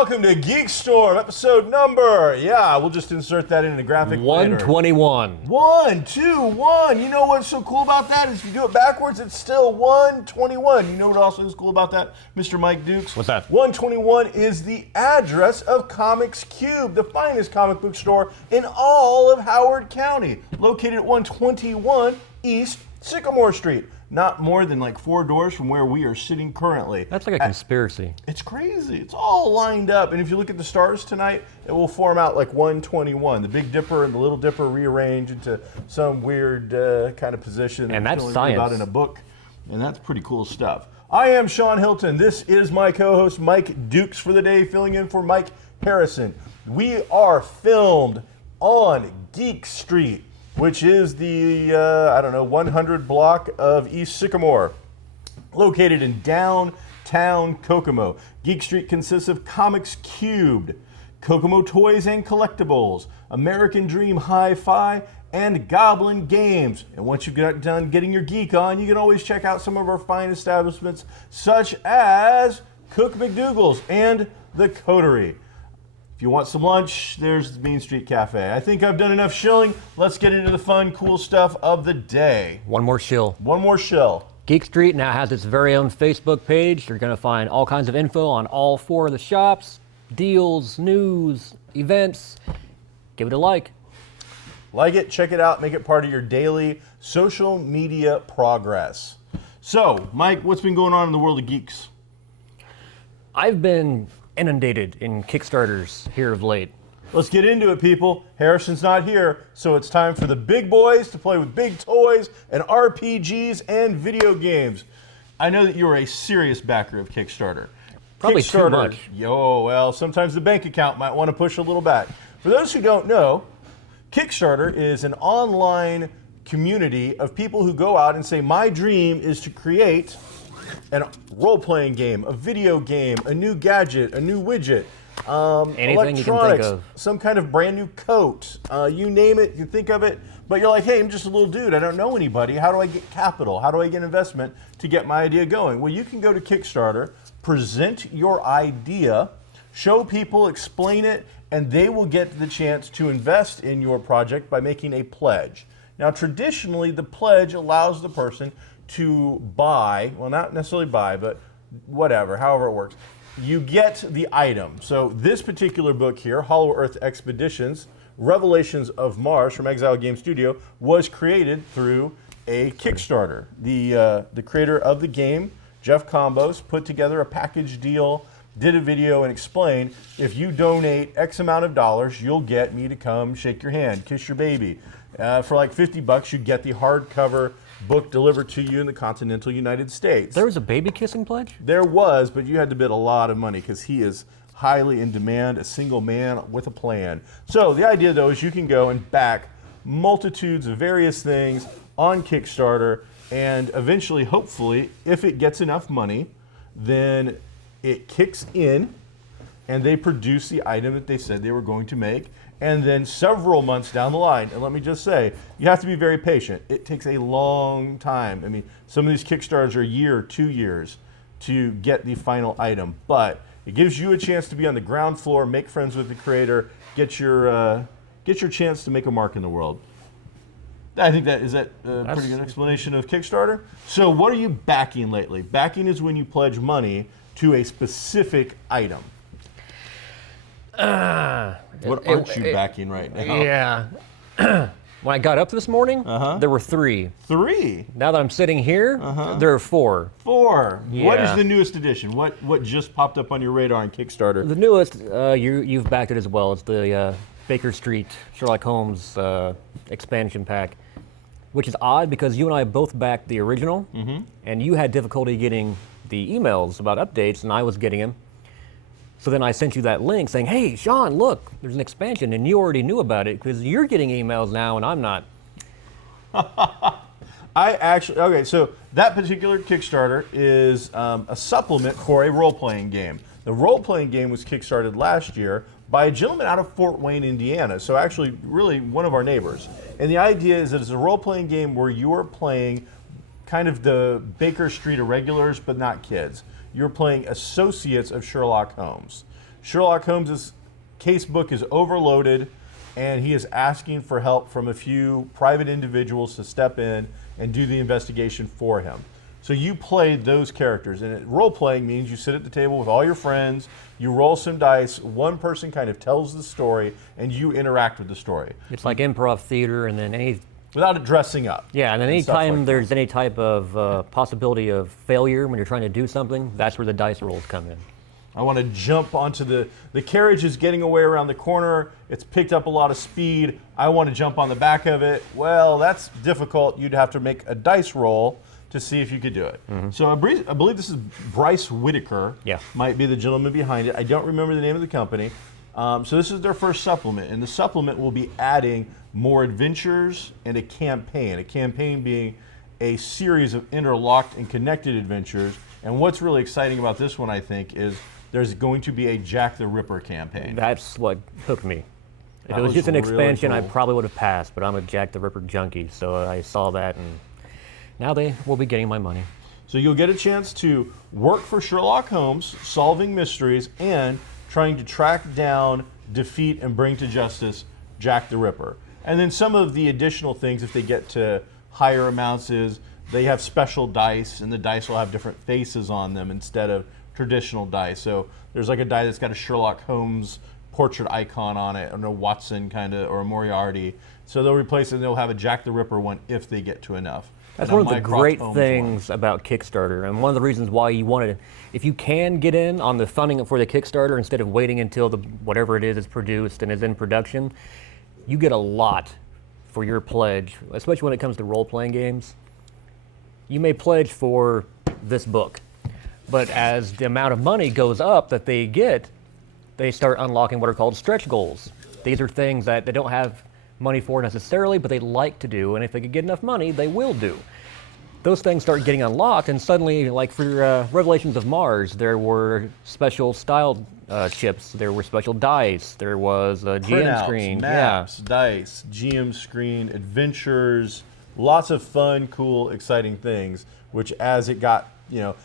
welcome to GeekStorm, episode number, we'll just insert that in a graphic 121. later. 1, 2, 1. You know what's so cool about that is if you do it backwards, it's still 121. You know what also is cool about that, Mr. Mike Dukes? What's that? 121 is the address of Comics Cube, the finest comic book store in all of Howard County, located at 121 East Sycamore Street. Not more than like 4 doors from where we are sitting currently. That's like a conspiracy. It's crazy. It's all lined up. And if you look at the stars tonight, it will form out like 121. The Big Dipper and the Little Dipper rearrange into some weird kind of position. And that's you can only science. read about in a book. And that's pretty cool stuff. I am Sean Hilton. This is my co-host Mike Dukes for the day, filling in for Mike Harrison. We are filmed on Geek Street, which is the, 100 block of East Sycamore, located in downtown Kokomo. Geek Street consists of Comics Cubed, Kokomo Toys and Collectibles, American Dream Hi-Fi, and Goblin Games. And once you've got done getting your geek on, you can always check out some of our fine establishments, such as Cook McDougal's and The Coterie. If you want some lunch, there's the Main Street Cafe. I think I've done enough shilling. Let's get into the fun, cool stuff of the day. One more shill. One more shill. Geek Street now has its very own Facebook page. You're going to find all kinds of info on all 4 of the shops, deals, news, events. Give it a like. Like it, check it out, make it part of your daily social media progress. So, Mike, what's been going on in the world of geeks? I've been inundated in Kickstarters here of late. Let's get into it, people. Harrison's not here, so it's time for the big boys to play with big toys and RPGs and video games. I know that you're a serious backer of Kickstarter. Probably Kickstarter, too much. Well, sometimes the bank account might want to push a little back. For those who don't know, Kickstarter is an online community of people who go out and say, my dream is to create a role-playing game, a video game, a new gadget, a new widget, Anything you can think of. some kind of brand new coat. You name it, you think of it, but you're like, hey, I'm just a little dude. I don't know anybody. How do I get capital? How do I get investment to get my idea going? Well, you can go to Kickstarter, present your idea, show people, explain it, and they will get the chance to invest in your project by making a pledge. Now, traditionally, the pledge allows the person to buy, well, not necessarily buy, but whatever, however it works. You get the item. So this particular book here, Hollow Earth Expeditions, Revelations of Mars from Exile Game Studio, was created through a Kickstarter. The creator of the game, Jeff Combos, put together a package deal, did a video and explained, if you donate X amount of dollars, you'll get me to come shake your hand, kiss your baby. For like $50, you get the hardcover book delivered to you in the continental United States. There was a baby kissing pledge? There was, but you had to bid a lot of money because he is highly in demand, a single man with a plan. So the idea, though, is you can go and back multitudes of various things on Kickstarter, and eventually, hopefully, if it gets enough money, then it kicks in and they produce the item that they said they were going to make. And then several months down the line, and let me just say, you have to be very patient. It takes a long time. I mean, some of these Kickstarters are a year, 2 years to get the final item, but it gives you a chance to be on the ground floor, make friends with the creator, get your chance to make a mark in the world. I think that's a pretty good explanation of Kickstarter. So what are you backing lately? Backing is when you pledge money to a specific item. What aren't you backing right now? Yeah. When I got up this morning, there were 3. 3? Now that I'm sitting here, there are 4. 4. Yeah. What is the newest edition? What just popped up on your radar on Kickstarter? The newest, you've backed it as well. It's the Baker Street Sherlock Holmes expansion pack, which is odd because you and I both backed the original, and you had difficulty getting the emails about updates, and I was getting them. So then I sent you that link saying, hey, Sean, look, there's an expansion, and you already knew about it because you're getting emails now and I'm not. Okay, so that particular Kickstarter is a supplement for a role-playing game. The role-playing game was kickstarted last year by a gentleman out of Fort Wayne, Indiana, so actually really one of our neighbors. And the idea is that it's a role-playing game where you are playing kind of the Baker Street irregulars, but not kids. You're playing associates of Sherlock Holmes. Sherlock Holmes's casebook is overloaded, and he is asking for help from a few private individuals to step in and do the investigation for him. So you played those characters, and role-playing means you sit at the table with all your friends, you roll some dice, one person kind of tells the story, and you interact with the story. It's like improv theater, and then without it dressing up. Yeah, and then anytime there's any type of possibility of failure when you're trying to do something, that's where the dice rolls come in. I want to jump onto the carriage is getting away around the corner. It's picked up a lot of speed. I want to jump on the back of it. Well, that's difficult. You'd have to make a dice roll to see if you could do it. So I believe this is Bryce Whitaker. Yeah. Might be the gentleman behind it. I don't remember the name of the company. So this is their first supplement, and the supplement will be adding more adventures and a campaign being a series of interlocked and connected adventures. And what's really exciting about this one, I think, is there's going to be a Jack the Ripper campaign. That's what hooked me. If That it was just an really expansion, I cool. probably would have passed, but I'm a Jack the Ripper junkie, so I saw that, and now they will be getting my money. So you'll get a chance to work for Sherlock Holmes, solving mysteries, and trying to track down, defeat, and bring to justice Jack the Ripper. And then some of the additional things, if they get to higher amounts, is they have special dice, and the dice will have different faces on them instead of traditional dice. So there's like a die that's got a Sherlock Holmes portrait icon on it, or a Watson kind of, or a Moriarty. So they'll replace it, and they'll have a Jack the Ripper one if they get to enough. That's And a one of the Mycroft great Holmes things one. about Kickstarter, and one of the reasons why you wanted, if you can get in on the funding for the Kickstarter instead of waiting until the whatever it is produced and is in production, you get a lot for your pledge, especially when it comes to role-playing games. You may pledge for this book, but as the amount of money goes up that they get, they start unlocking what are called stretch goals. These are things that they don't have money for necessarily, but they like to do, and if they could get enough money, they will do. Those things start getting unlocked, and suddenly, like for Revelations of Mars, there were special style chips, there were special dice, there was a GM Printouts, screen. maps, dice, GM screen, adventures, lots of fun, cool, exciting things, which as it got,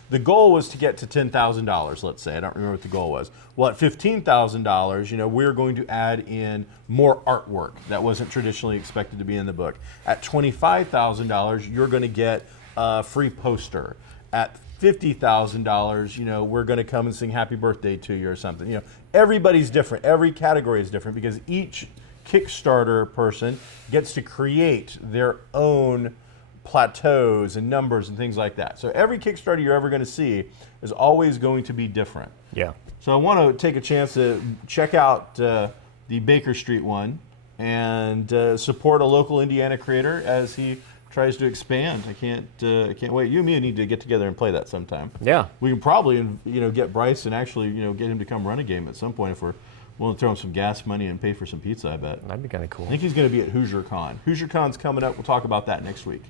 the goal was to get to $10,000, let's say. I don't remember what the goal was. Well, at $15,000, we're going to add in more artwork that wasn't traditionally expected to be in the book. At $25,000, you're going to get a free poster. At $50,000, we're going to come and sing happy birthday to you or something. Everybody's different. Every category is different because each Kickstarter person gets to create their own plateaus and numbers and things like that. So every Kickstarter you're ever going to see is always going to be different. Yeah. So I want to take a chance to check out the Baker Street one and support a local Indiana creator as he tries to expand. I can't wait. You and me need to get together and play that sometime. Yeah. We can probably get Bryce and actually get him to come run a game at some point if we're willing to throw him some gas money and pay for some pizza. I bet. That'd be kind of cool. I think he's going to be at Hoosier Con. Hoosier Con's coming up. We'll talk about that next week.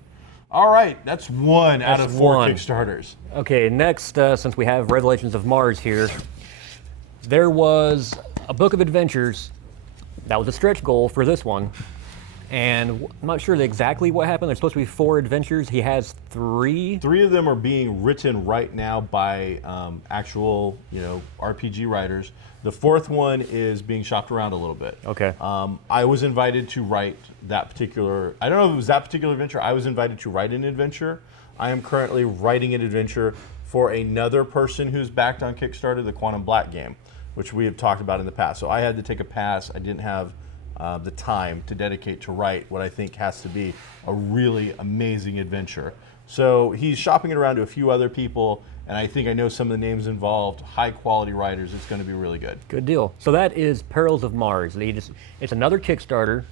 All right, that's one out of four Kickstarters. Okay, next, since we have Revelations of Mars here, there was a book of adventures. That was a stretch goal for this one. And I'm not sure exactly what happened. There's supposed to be 4 adventures. He has 3. 3 of them are being written right now by actual, RPG writers. The 4th one is being shopped around a little bit. Okay. I was invited to write that particular, I don't know if it was that particular adventure. I was invited to write an adventure. I am currently writing an adventure for another person who's backed on Kickstarter, the Quantum Black game, which we have talked about in the past. So I had to take a pass. I didn't have the time to dedicate to write what I think has to be a really amazing adventure. So he's shopping it around to a few other people, and I think I know some of the names involved, high quality writers. It's going to be really good. Good deal. So that is Perils of Mars. It's another Kickstarter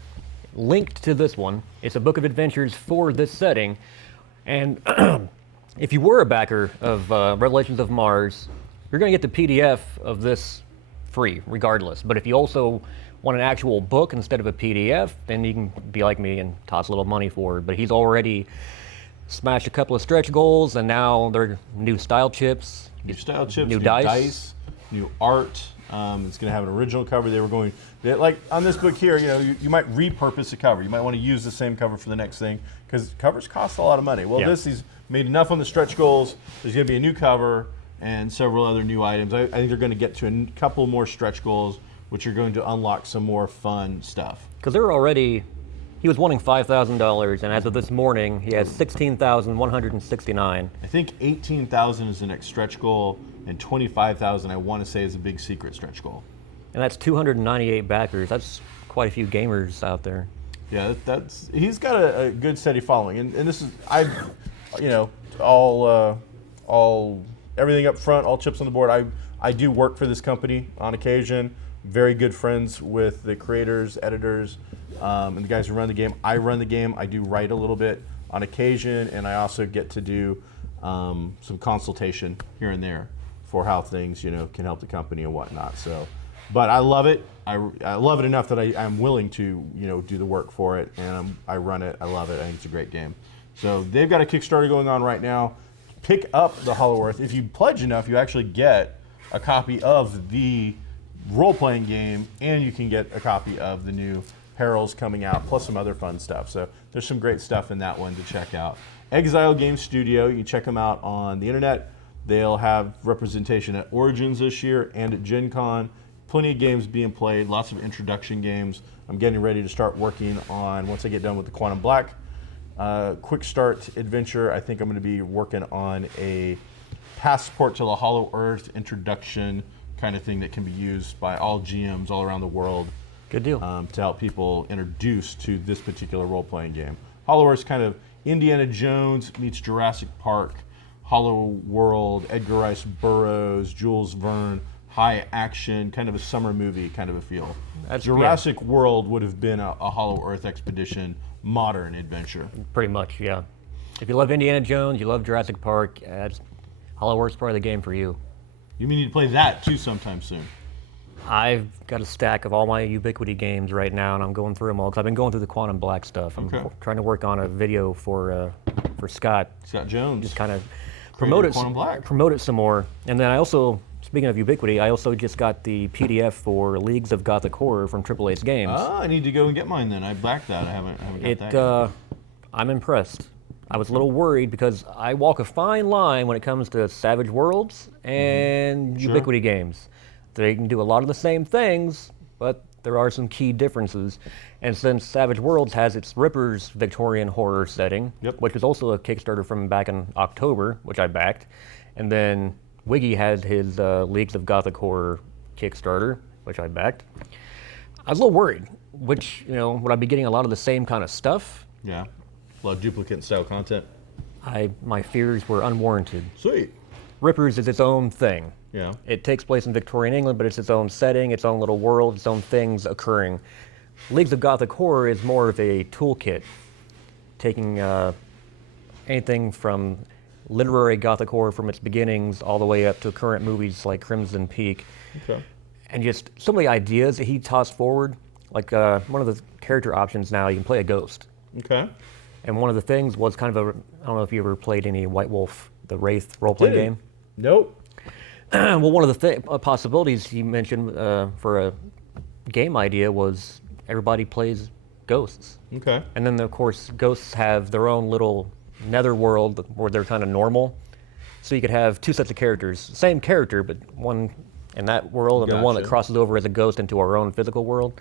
linked to this one. It's a book of adventures for this setting. And if you were a backer of Revelations of Mars, you're going to get the PDF of this free regardless. But if you also want an actual book instead of a PDF, then you can be like me and toss a little money for it. But he's already smashed a couple of stretch goals, and now there are new style chips. New style chips, new dice, new art. It's going to have an original cover. Like on this book here, you might repurpose a cover. You might want to use the same cover for the next thing because covers cost a lot of money. Well, Yeah. he's made enough on the stretch goals. There's going to be a new cover. and several other new items. I think they're going to get to a couple more stretch goals, which are going to unlock some more fun stuff. Because he was wanting $5,000, and as of this morning, he has 16,169. I think 18,000 is the next stretch goal, and 25,000 I want to say is a big secret stretch goal. And that's 298 backers. That's quite a few gamers out there. Yeah, he's got a good steady following, and this is all everything up front, all chips on the board. I do work for this company on occasion. Very good friends with the creators, editors, and the guys who run the game. I run the game. I do write a little bit on occasion, and I also get to do some consultation here and there for how things can help the company and whatnot. So, but I love it. I love it enough that I'm willing to do the work for it, and I run it. I love it. I think it's a great game. So they've got a Kickstarter going on right now. Pick up the Hollow Earth. If you pledge enough, you actually get a copy of the role-playing game, and you can get a copy of the new Perils coming out, plus some other fun stuff. So there's some great stuff in that one to check out. Exile Game Studio, you can check them out on the internet. They'll have representation at Origins this year and at Gen Con. Plenty of games being played, lots of introduction games. I'm getting ready to start working on, once I get done with the Quantum Black quick start adventure, I think I'm going to be working on a Passport to the Hollow Earth introduction kind of thing that can be used by all GMs all around the world. Good deal. To help people introduce to this particular role-playing game. Hollow Earth's kind of Indiana Jones meets Jurassic Park, Hollow World, Edgar Rice Burroughs, Jules Verne, high action, kind of a summer movie kind of a feel. Jurassic World would have been a Hollow Earth expedition modern adventure. Pretty much, yeah. If you love Indiana Jones, you love Jurassic Park, Hollow Earth's probably the game for you. You need to play that too sometime soon. I've got a stack of all my Ubiquity games right now, and I'm going through them all because I've been going through the Quantum Black stuff. I'm trying to work on a video for Scott Jones. Just kind of promote it some more. And then I also, speaking of Ubiquity, I also just got the PDF for Leagues of Gothic Horror from Triple H Games. Ah, I need to go and get mine then. I backed that. I haven't got that yet. I'm impressed. I was a little worried because I walk a fine line when it comes to Savage Worlds and Ubiquity games. They can do a lot of the same things, but there are some key differences. And since Savage Worlds has its Ripper's Victorian horror setting, which was also a Kickstarter from back in October, which I backed, and then Wiggy had his Leagues of Gothic Horror Kickstarter, which I backed, I was a little worried, would I be getting a lot of the same kind of stuff? Yeah, a lot of duplicate style content. My fears were unwarranted. Sweet. Ripper's is its own thing. Yeah. It takes place in Victorian England, but it's its own setting, its own little world, its own things occurring. Leagues of Gothic Horror is more of a toolkit, taking anything from literary Gothic horror from its beginnings all the way up to current movies like Crimson Peak. Okay. And just some of the ideas that he tossed forward, like one of the character options now, you can play a ghost. Okay. And one of the things was kind of I don't know if you ever played any White Wolf, the Wraith role-playing game. Nope. Well, one of the possibilities he mentioned for a game idea was everybody plays ghosts. Okay. And then, of course, ghosts have their own little netherworld where they're kind of normal. So you could have two sets of characters, same character, but one in that world and the one that crosses over as a ghost into our own physical world.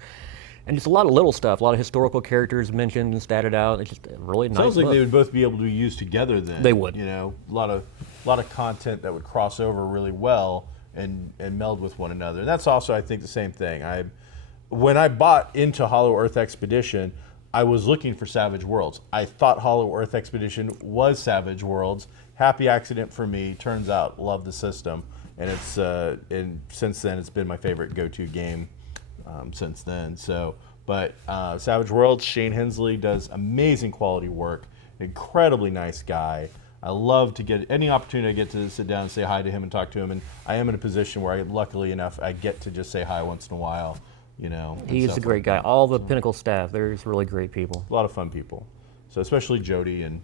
And just a lot of little stuff, a lot of historical characters mentioned and statted out. It's just a really nice Sounds like book. they would both be able to be used together then. They would. A lot of content that would cross over really well and meld with one another. And that's also, I think, the same thing. When I bought into Hollow Earth Expedition, I was looking for Savage Worlds. I thought Hollow Earth Expedition was Savage Worlds. Happy accident for me. Turns out, love the system. And it's and since then, it's been my favorite go-to game since then. So, but Savage Worlds, Shane Hensley does amazing quality work. Incredibly nice guy. I love to get any opportunity I get to sit down and say hi to him and talk to him. And I am in a position where, luckily enough, I get to just say hi once in a while. He's a great guy. All the Pinnacle staff, there's really great people. A lot of fun people. So especially Jody and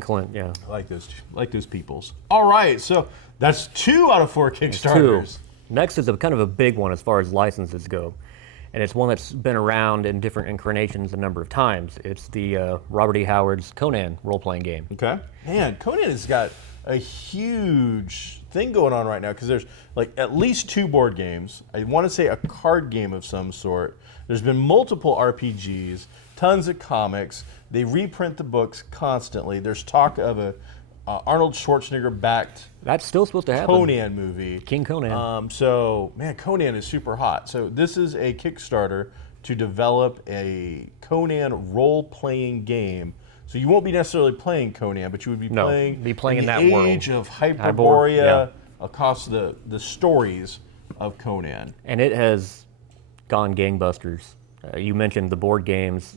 Clint, yeah. I like those peoples. All right, so that's 2 out of 4 Kickstarters. Next is kind of a big one as far as licenses go. and it's one that's been around in different incarnations a number of times. It's the Robert E. Howard's Conan role-playing game. Okay. Man, Conan has got a huge thing going on right now because there's like at least 2 board games. I want to say a card game of some sort. There's been multiple RPGs, tons of comics. They reprint the books constantly. There's talk of a Arnold Schwarzenegger-backed That's still supposed to happen. Conan movie. King Conan. So, man, Conan is super hot. So this is a Kickstarter to develop a Conan role-playing game. So you won't be necessarily playing Conan, but you would be playing in that the world. age of Hyperborea, across the stories of Conan. And it has gone gangbusters. You mentioned the board games.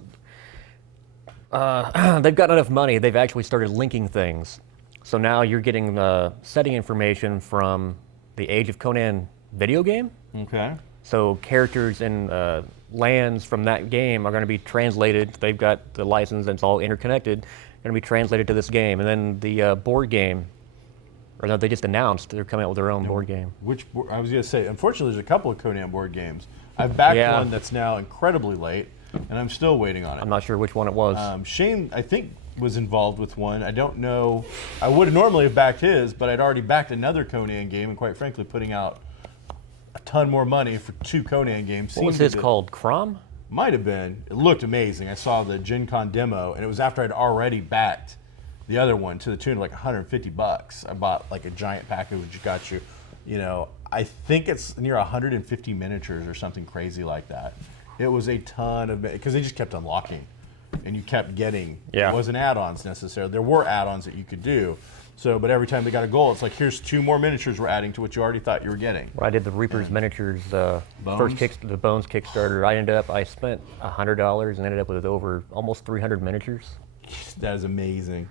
They've got enough money, they've actually started linking things. So now you're getting setting information from the Age of Conan video game. Okay. So characters and lands from that game are going to be translated. They've got the license and it's all interconnected. Going to be translated to this game. And then the board game, or no, they just announced they're coming out with their own board game. I was going to say, unfortunately, there's a couple of Conan board games. I've backed one that's now incredibly late, and I'm still waiting on it. I'm not sure which one it was. Shane, I think, was involved with one. I don't know. I would normally have backed his, but I'd already backed another Conan game, and quite frankly, putting out a ton more money for 2 Conan games. What was his called? Crom? Might have been. It looked amazing. I saw the Gen Con demo, and it was after I'd already backed the other one to the tune of like $150. I bought like a giant package which got you, I think it's near 150 miniatures or something crazy like that. It was a ton of, because they just kept unlocking, and you kept getting. Yeah. It wasn't add-ons necessarily. There were add-ons that you could do. So, but every time they got a goal, it's like, here's 2 more miniatures we're adding to what you already thought you were getting. Well, I did the Reaper's Miniatures the Bones Kickstarter. I spent $100 and ended up with over almost 300 miniatures. That is amazing.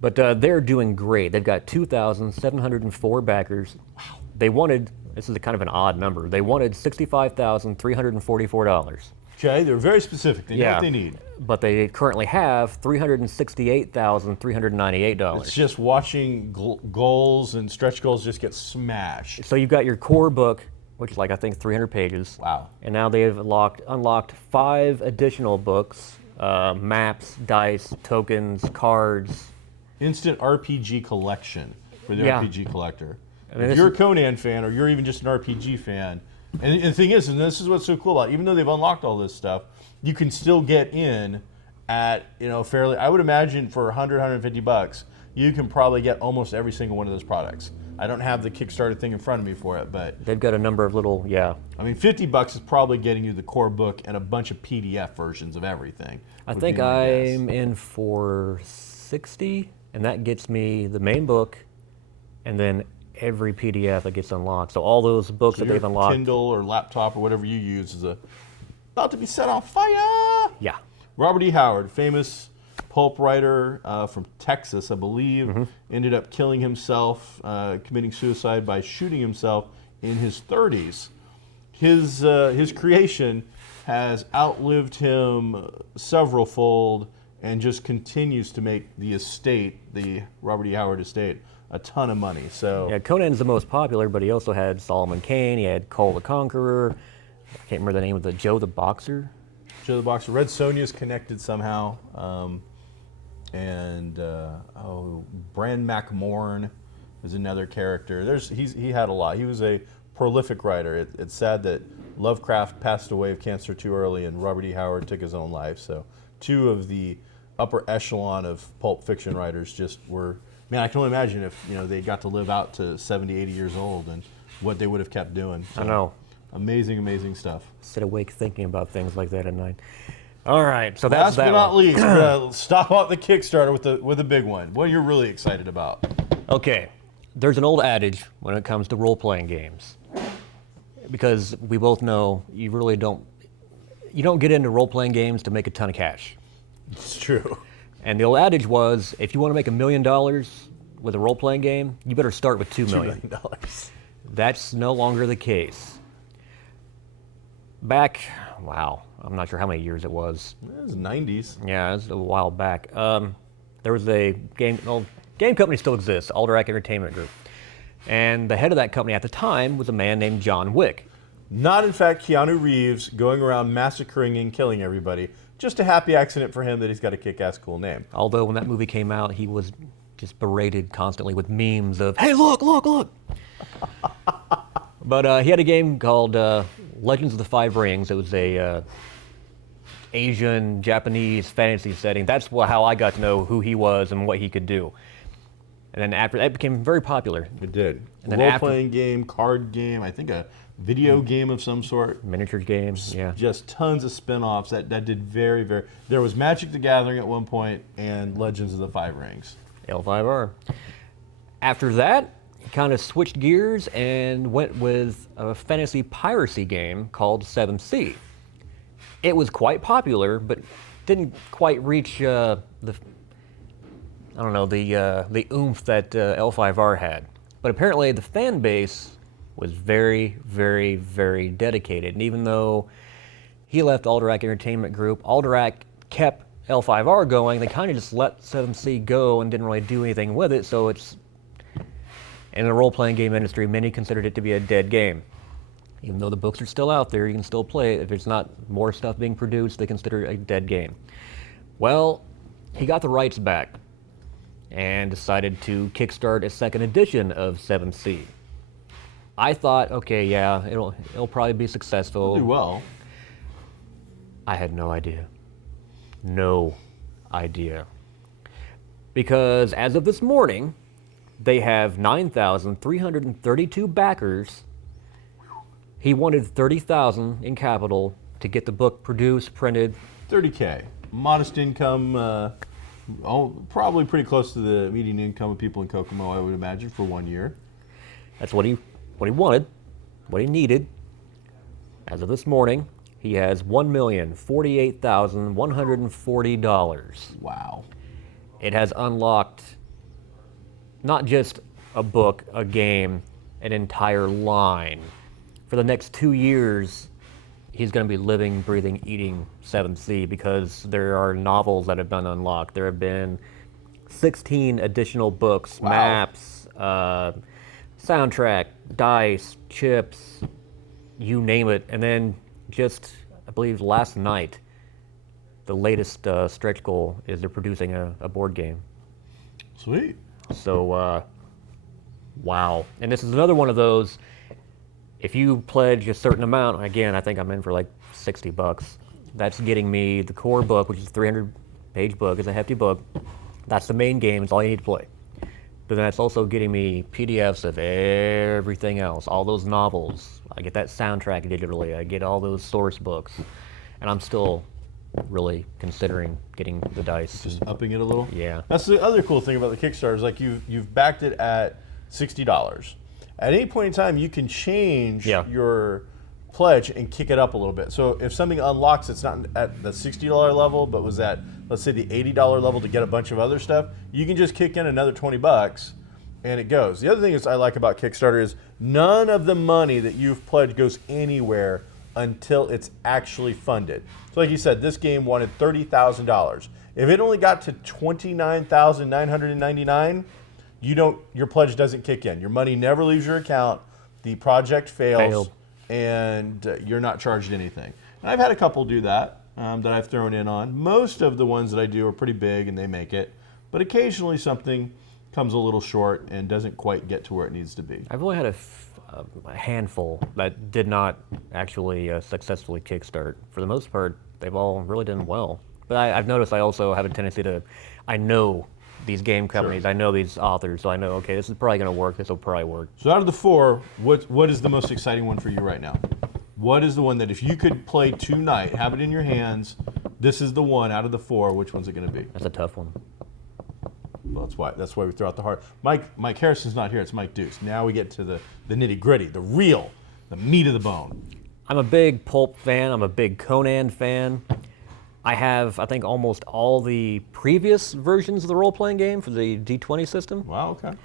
But they're doing great. They've got 2,704 backers. Wow. They wanted, this is a kind of an odd number, they wanted $65,344. Okay, they're very specific. They know what they need. But they currently have $368,398. It's just watching goals and stretch goals just get smashed. So you've got your core book, which is like, I think, 300 pages. Wow. And now they've unlocked 5 additional books, maps, dice, tokens, cards. Instant RPG collection for the RPG collector. I mean, if you're a Conan fan, or you're even just an RPG fan, and the thing is, and this is what's so cool about it, even though they've unlocked all this stuff, you can still get in at, fairly, I would imagine for $100-$150, you can probably get almost every single one of those products. I don't have the Kickstarter thing in front of me for it, but they've got a number of little, I mean, $50 is probably getting you the core book and a bunch of PDF versions of everything. I think I'm in for $60, and that gets me the main book, and then every PDF that gets unlocked. So all those books that they've unlocked. Kindle or laptop or whatever you use is about to be set on fire. Yeah. Robert E. Howard, famous pulp writer from Texas, I believe, ended up killing himself, committing suicide by shooting himself in his 30s. His creation has outlived him several-fold and just continues to make the estate, the Robert E. Howard estate, a ton of money. So yeah, Conan's the most popular, but he also had Solomon Kane. He had Cole the Conqueror. I can't remember the name of the Joe the Boxer. Joe the Boxer. Red Sonja's connected somehow. Bran MacMorn is another character. He had a lot. He was a prolific writer. It's sad that Lovecraft passed away of cancer too early, and Robert E. Howard took his own life. So 2 of the upper echelon of pulp fiction writers just were. Man, I can only imagine if they got to live out to 70, 80 years old and what they would have kept doing. So, I know. Amazing, amazing stuff. Sit awake thinking about things like that at night. All right, so that's Last but that not one. least, we're gonna stop out the Kickstarter with a big one. What you're really excited about? Okay, there's an old adage when it comes to role-playing games, because we both know you really don't get into role-playing games to make a ton of cash. It's true. And the old adage was, if you want to make $1 million with a role-playing game, you better start with $2 million. $2 million. That's no longer the case. Back, wow, I'm not sure how many years it was. It was 90s. Yeah, it was a while back. There was a game company still exists, Alderac Entertainment Group. And the head of that company at the time was a man named John Wick. Not, in fact, Keanu Reeves going around massacring and killing everybody. Just a happy accident for him that he's got a kick-ass cool name. Although when that movie came out, he was just berated constantly with memes of, hey, look, look, look. But he had a game called Legends of the Five Rings. It was a Asian, Japanese fantasy setting. That's how I got to know who he was and what he could do. And then after that, it became very popular. It did. And then Role-playing game, card game, I think a video game of some sort. Miniature games, yeah. Just tons of spin-offs that did very, very... There was Magic the Gathering at one point and Legends of the Five Rings. L5R. After that, he kind of switched gears and went with a fantasy piracy game called 7C. It was quite popular, but didn't quite reach the oomph that L5R had. But apparently the fan base was very, very, very dedicated. And even though he left Alderac Entertainment Group, Alderac kept L5R going. They kind of just let 7C go and didn't really do anything with it. So it's, in the role-playing game industry, many considered it to be a dead game. Even though the books are still out there, you can still play it. If there's not more stuff being produced, they consider it a dead game. Well, he got the rights back and decided to kickstart a second edition of 7C. I thought, okay, yeah, it'll probably be successful. Do well. I had no idea. No idea. Because as of this morning, they have 9,332 backers. He wanted 30,000 in capital to get the book produced, printed. 30K. Modest income, probably pretty close to the median income of people in Kokomo, I would imagine, for 1 year. That's what he wanted, what he needed. As of this morning, he has $1,048,140. Wow. It has unlocked not just a book, a game, an entire line. For the next 2 years, he's going to be living, breathing, eating 7C because there are novels that have been unlocked. There have been 16 additional books, wow. maps, soundtrack, dice, chips, you name it. And then just, I believe last night, the latest stretch goal is they're producing a board game. Sweet. So, wow. And this is another one of those, if you pledge a certain amount, again, I think I'm in for like $60. That's getting me the core book, which is a 300-page book. It's a hefty book. That's the main game. It's all you need to play. But then that's also getting me PDFs of everything else, all those novels. I get that soundtrack digitally. I get all those source books. And I'm still really considering getting the dice. Just upping it a little? Yeah. That's the other cool thing about the Kickstarter is like you've backed it at $60. At any point in time, you can change your pledge and kick it up a little bit. So if something unlocks, it's not at the $60 level, but was at, let's say, the $80 level to get a bunch of other stuff, you can just kick in another $20 and it goes. The other thing is I like about Kickstarter is none of the money that you've pledged goes anywhere until it's actually funded. So like you said, this game wanted $30,000. If it only got to $29,999, your pledge doesn't kick in. Your money never leaves your account. The project fails. And you're not charged anything. And I've had a couple do that that I've thrown in on. Most of the ones that I do are pretty big and they make it, but occasionally something comes a little short and doesn't quite get to where it needs to be. I've only had a handful that did not actually successfully kickstart. For the most part, they've all really done well. But I've noticed I also have a tendency to, I know these game companies, sure. I know these authors, so I know, okay, this is probably going to work, this will probably work. So out of the four, what is the most exciting one for you right now? What is the one that if you could play tonight, have it in your hands, this is the one out of the four, which one's it going to be? That's a tough one. Well, that's why we throw out the hard. Mike Harrison's not here, it's Mike Dukes. Now we get to the nitty gritty, the real, the meat of the bone. I'm a big Pulp fan, I'm a big Conan fan. I have, I think, almost all the previous versions of the role-playing game for the D20 system. Wow, okay.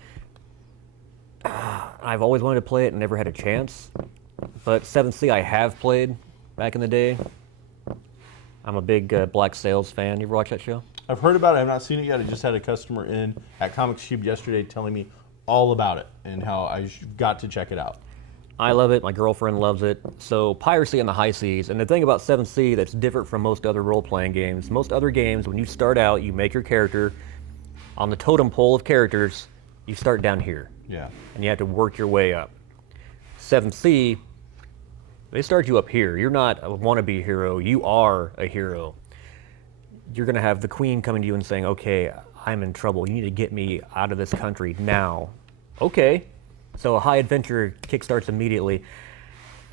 I've always wanted to play it and never had a chance. But 7C I have played back in the day. I'm a big Black Sails fan. You ever watch that show? I've heard about it. I've not seen it yet. I just had a customer in at Comics Cube yesterday telling me all about it and how I've got to check it out. I love it. My girlfriend loves it. So piracy on the high seas. And the thing about 7th Sea that's different from most other role-playing games, most other games, when you start out, you make your character. On the totem pole of characters, you start down here. Yeah. And you have to work your way up. 7th Sea, they start you up here. You're not a wannabe hero. You are a hero. You're going to have the queen coming to you and saying, okay, I'm in trouble. You need to get me out of this country now. Okay. So a high adventure kickstarts immediately.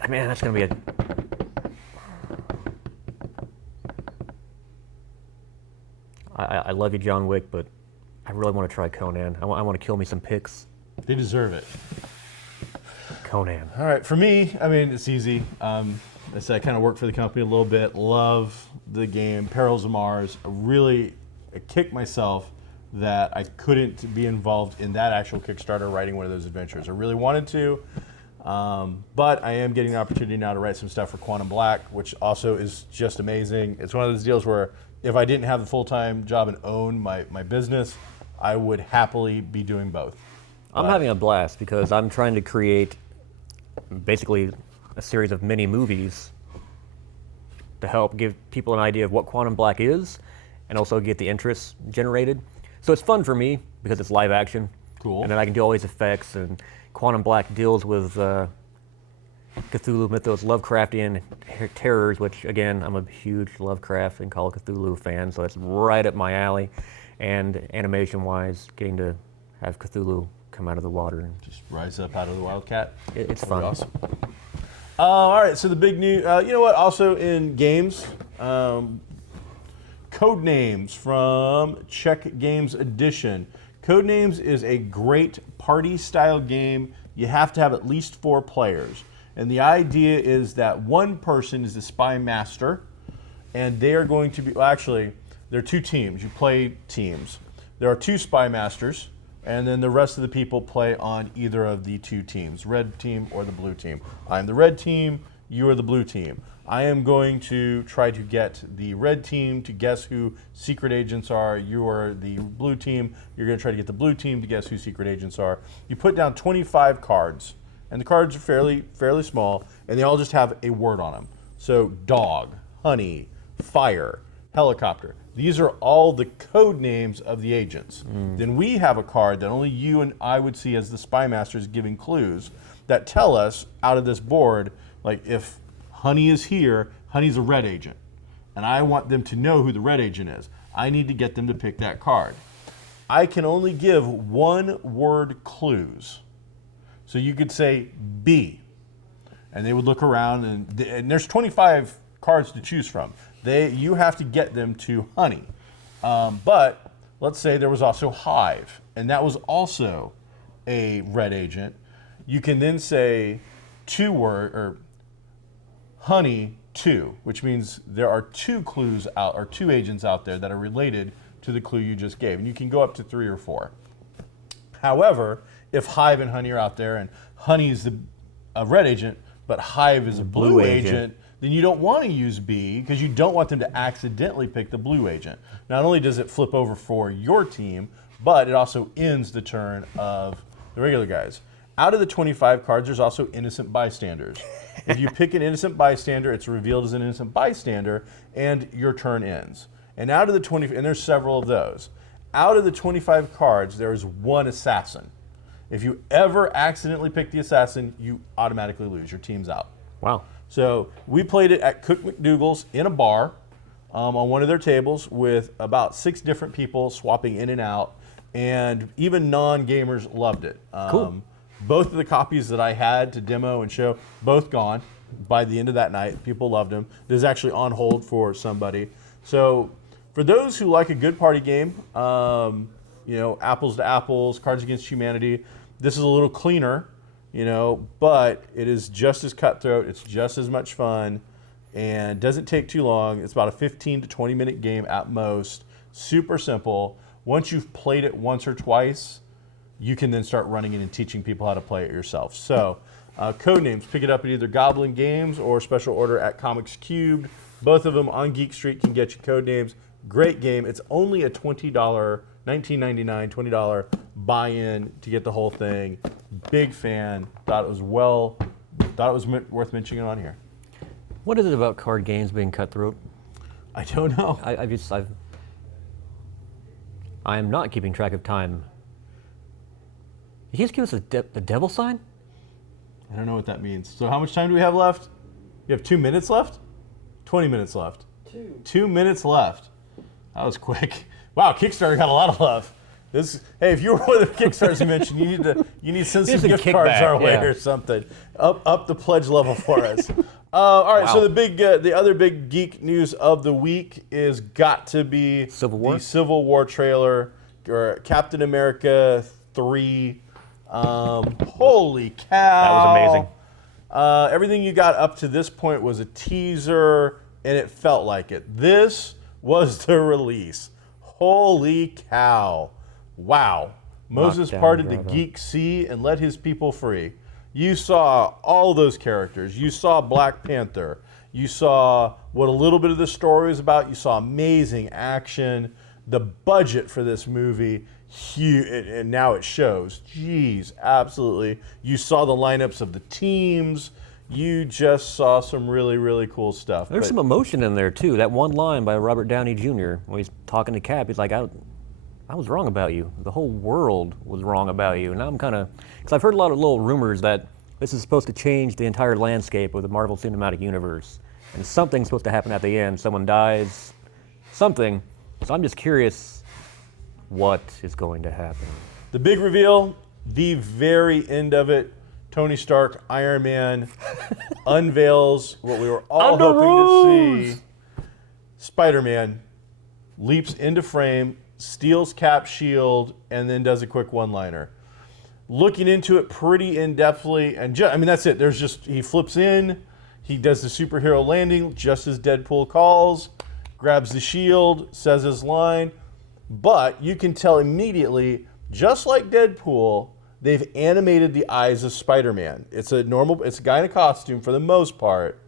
Man, that's going to be I love you, John Wick, but I really want to try Conan. I want to kill me some pigs. They deserve it. Conan. All right, for me, I mean, it's easy. I said I kind of worked for the company a little bit. Love the game, Perils of Mars. I kicked myself that I couldn't be involved in that actual Kickstarter writing one of those adventures. I really wanted to, but I am getting the opportunity now to write some stuff for Quantum Black, which also is just amazing. It's one of those deals where if I didn't have the full-time job and own my business, I would happily be doing both. I'm having a blast because I'm trying to create basically a series of mini movies to help give people an idea of what Quantum Black is and also get the interest generated. So it's fun for me because it's live action. Cool. And then I can do all these effects, and Quantum Black deals with Cthulhu mythos, Lovecraftian terrors, which again, I'm a huge Lovecraft and Call of Cthulhu fan, so that's right up my alley. And animation-wise, getting to have Cthulhu come out of the water. And just rise up out of the wildcat. It's fun. Awesome. All right, so the big news, you know what, also in games, Codenames from Czech Games Edition. Codenames is a great party-style game. You have to have at least 4 players. And the idea is that one person is the spy master, and they are going to be, well, actually, there are 2 teams. You play teams. There are 2 spy masters, and then the rest of the people play on either of the 2 teams, red team or the blue team. I'm the red team, you are the blue team. I am going to try to get the red team to guess who secret agents are. You are the blue team. You're going to try to get the blue team to guess who secret agents are. You put down 25 cards, and the cards are fairly small, and they all just have a word on them. So dog, honey, fire, helicopter. These are all the code names of the agents. Then we have a card that only you and I would see as the spy masters giving clues that tell us out of this board, like if Honey is here, Honey's a red agent. And I want them to know who the red agent is. I need to get them to pick that card. I can only give 1-word clues. So you could say B, and they would look around, and there's 25 cards to choose from. You have to get them to Honey. But let's say there was also Hive, and that was also a red agent. You can then say 2-word, or Honey 2, which means there are 2 clues out, or 2 agents out there that are related to the clue you just gave. And you can go up to 3 or 4. However, if Hive and Honey are out there, and Honey is a red agent, but Hive is a blue agent, then you don't want to use B because you don't want them to accidentally pick the blue agent. Not only does it flip over for your team, but it also ends the turn of the regular guys. Out of the 25 cards, there's also innocent bystanders. If you pick an innocent bystander, it's revealed as an innocent bystander, and your turn ends. And out of the 20, and there's several of those. Out of the 25 cards, there is 1 assassin. If you ever accidentally pick the assassin, you automatically lose. Your team's out. Wow. So we played it at Cook McDougal's in a bar on one of their tables with about 6 different people swapping in and out, and even non-gamers loved it. Cool. Both of the copies that I had to demo and show, both gone by the end of that night. People loved them. It is actually on hold for somebody. For those who like a good party game, apples to apples, Cards Against Humanity, this is a little cleaner, but it is just as cutthroat. It's just as much fun and doesn't take too long. It's about a 15 to 20 minute game at most. Super simple. Once you've played it once or twice, you can then start running in and teaching people how to play it yourself. So, Codenames, pick it up at either Goblin Games or special order at Comics Cubed. Both of them on Geek Street can get you Codenames. Great game. It's only a $20, $19.99, $20 buy-in to get the whole thing. Big fan. Thought it was well thought it was worth mentioning on here. What is it about card games being cutthroat? I don't know. I am not keeping track of time. Did you just give us the devil sign? I don't know what that means. So how much time do we have left? You have 2 minutes left? 20 minutes left. 2 minutes left. That was quick. Wow, Kickstarter got a lot of love. Hey, if you were one of the Kickstarters you mentioned, you need to send some gift cards our way or something. Up the pledge level for us. All right, Wow. so the other big geek news of the week is got to be the Civil War trailer, or Captain America 3. Holy cow! That was amazing. Everything you got up to this point was a teaser, and it felt like it. This was the release. Holy cow! Wow. Moses parted the geek sea and let his people free. You saw all those characters. You saw Black Panther. You saw what a little bit of the story was about. You saw amazing action. The budget for this movie, huge, and now it shows. Jeez, absolutely. You saw the lineups of the teams. You just saw some really, really cool stuff. There's some emotion in there, too. That one line by Robert Downey Jr. when he's talking to Cap, he's like, I was wrong about you. The whole world was wrong about you. Now I'm kind of, because I've heard a lot of little rumors that this is supposed to change the entire landscape of the Marvel Cinematic Universe. And something's supposed to happen at the end. Someone dies, something. So I'm just curious what is going to happen. The big reveal, the very end of it, Tony Stark, Iron Man, unveils what we were all hoping to see. Spider-Man leaps into frame, steals Cap's shield, and then does a quick one-liner. Looking into it pretty in-depthly, and that's it. He flips in, he does the superhero landing just as Deadpool calls, grabs the shield, says his line, but you can tell immediately, just like Deadpool, they've animated the eyes of Spider-Man. It's a guy in a costume for the most part,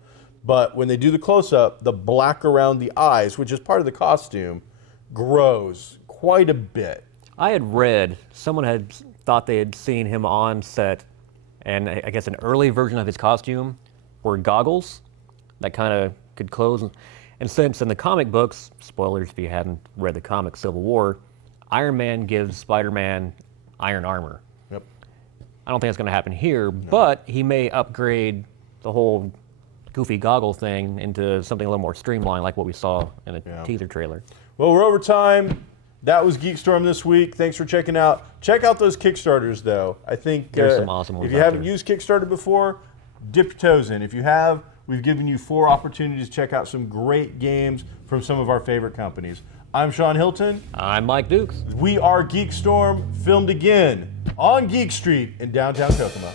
but when they do the close-up, the black around the eyes, which is part of the costume, grows quite a bit. I had read, someone had thought they had seen him on set, and I guess an early version of his costume were goggles that kind of could close. And since in the comic books, spoilers if you hadn't read the comic Civil War, Iron Man gives Spider-Man iron armor. Yep. I don't think it's going to happen here, but he may upgrade the whole goofy goggle thing into something a little more streamlined, like what we saw in the teaser trailer. Well, we're over time. That was GeekStorm this week. Thanks for checking out. Check out those Kickstarters, though. I think there's some awesome ones. If you haven't used Kickstarter before, dip your toes in. If you have, we've given you 4 opportunities to check out some great games from some of our favorite companies. I'm Sean Hilton. I'm Mike Dukes. We are GeekStorm, filmed again on Geek Street in downtown Kokomo.